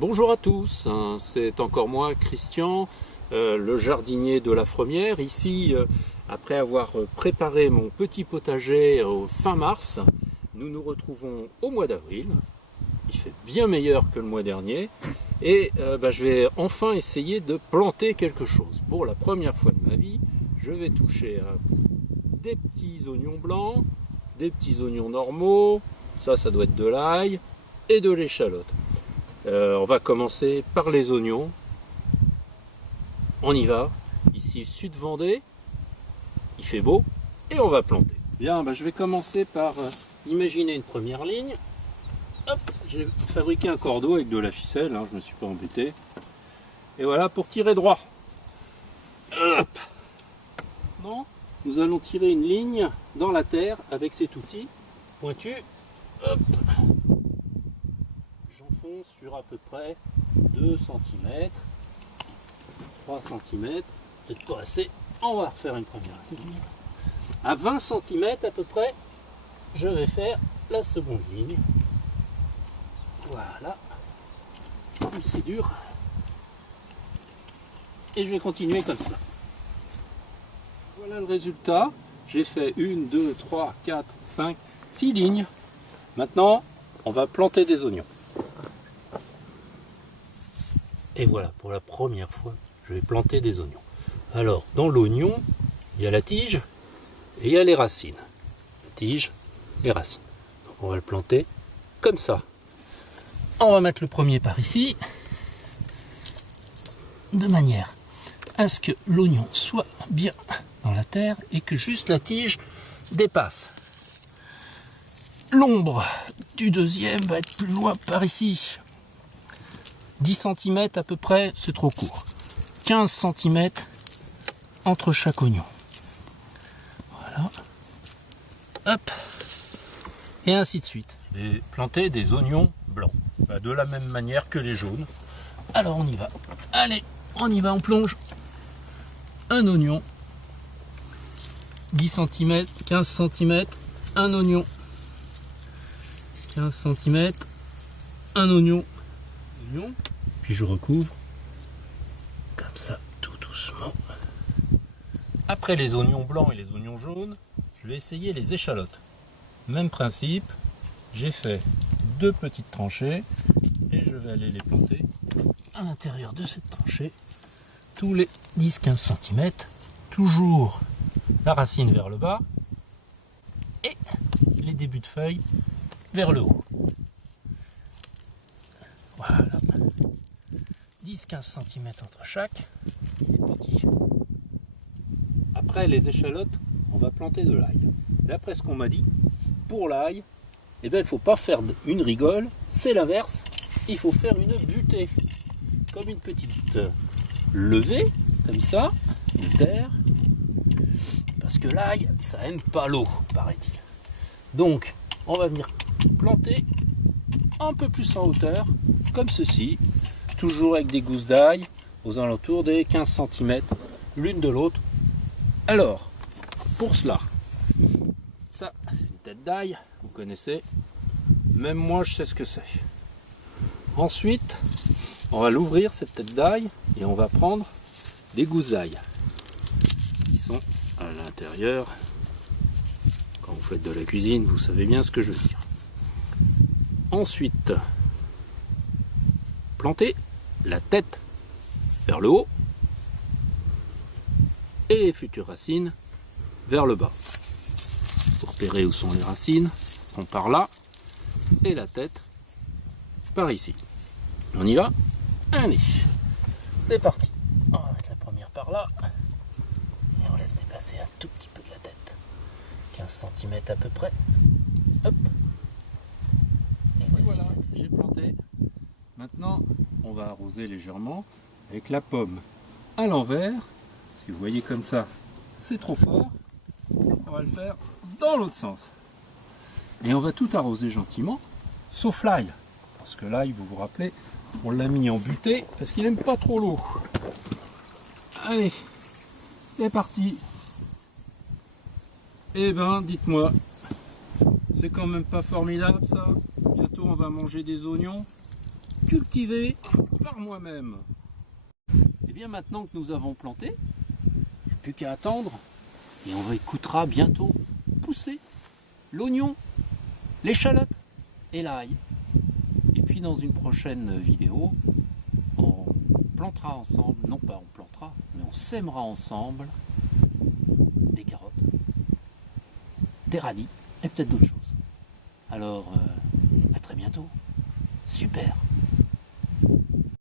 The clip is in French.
Bonjour à tous, c'est encore moi, Christian, le jardinier de la Fremière. Ici, après avoir préparé mon petit potager au fin mars, nous nous retrouvons au mois d'avril. Il fait bien meilleur que le mois dernier. Et je vais enfin essayer de planter quelque chose. Pour la première fois de ma vie, je vais toucher à des petits oignons blancs, des petits oignons normaux, ça doit être de l'ail, et de l'échalote. On va commencer par les oignons. On y va. Ici, sud Vendée, il fait beau et on va planter. Bien, je vais commencer par imaginer une première ligne. Hop, j'ai fabriqué un cordeau avec de la ficelle, je ne me suis pas embêté. Et voilà, pour tirer droit. Hop. Non, nous allons tirer une ligne dans la terre avec cet outil pointu. Hop. J'enfonce sur à peu près 2 cm, 3 cm, peut-être pas assez. On va refaire une première ligne. À 20 cm à peu près, je vais faire la seconde ligne. Voilà. C'est dur. Et je vais continuer comme ça. Voilà le résultat. J'ai fait 1, 2, 3, 4, 5, 6 lignes. Maintenant, on va planter des oignons. Et voilà, pour la première fois, je vais planter des oignons. Alors, dans l'oignon, il y a la tige et il y a les racines. La tige, les racines. Donc on va le planter comme ça. On va mettre le premier par ici, de manière à ce que l'oignon soit bien dans la terre et que juste la tige dépasse. L'ombre du deuxième va être plus loin par ici. 10 cm à peu près, c'est trop court. 15 cm entre chaque oignon. Voilà. Hop. Et ainsi de suite. Je vais planter des oignons blancs. De la même manière que les jaunes. Alors on y va. Allez, on y va, on plonge. Un oignon. 10 cm, 15 cm, un oignon. 15 cm, un oignon. Puis je recouvre comme ça, tout doucement. Après les oignons blancs et les oignons jaunes, je vais essayer les échalotes. Même principe, j'ai fait 2 petites tranchées et je vais aller les planter à l'intérieur de cette tranchée tous les 10-15 cm, toujours la racine vers le bas et les débuts de feuilles vers le haut. Voilà. 10-15 cm entre chaque, il est petit. Après les échalotes, on va planter de l'ail. D'après ce qu'on m'a dit, pour l'ail, il ne faut pas faire une rigole, c'est l'inverse, il faut faire une butée. Comme une petite levée, comme ça, de terre. Parce que l'ail, ça aime pas l'eau, paraît-il. Donc, on va venir planter un peu plus en hauteur, comme ceci, toujours avec des gousses d'ail, aux alentours des 15 cm, l'une de l'autre. Alors, pour cela, ça, c'est une tête d'ail, vous connaissez, même moi je sais ce que c'est. Ensuite, on va l'ouvrir cette tête d'ail et on va prendre des gousses d'ail qui sont à l'intérieur. Quand vous faites de la cuisine, vous savez bien ce que je veux dire. Ensuite, planter la tête vers le haut et les futures racines vers le bas. Pour repérer où sont les racines, elles seront par là et la tête par ici. On y va? Allez, c'est parti. On va mettre la première par là et on laisse dépasser un tout petit peu de la tête. 15 cm à peu près. Hop. Et voici. Voilà, j'ai planté. Maintenant, on va arroser légèrement avec la pomme à l'envers. Si vous voyez comme ça, c'est trop fort. On va le faire dans l'autre sens. Et on va tout arroser gentiment, sauf l'ail. Parce que l'ail, vous vous rappelez, on l'a mis en butée parce qu'il n'aime pas trop l'eau. Allez, c'est parti. Eh ben, dites-moi, c'est quand même pas formidable ça. Bientôt on va manger des oignons. cultivé par moi-même. Et bien maintenant que nous avons planté, il n'y a plus qu'à attendre et on écoutera bientôt pousser l'oignon, l'échalote et l'ail. Et puis dans une prochaine vidéo, on plantera ensemble, non pas on plantera, mais on sèmera ensemble des carottes, des radis et peut-être d'autres choses. Alors, à très bientôt. Super!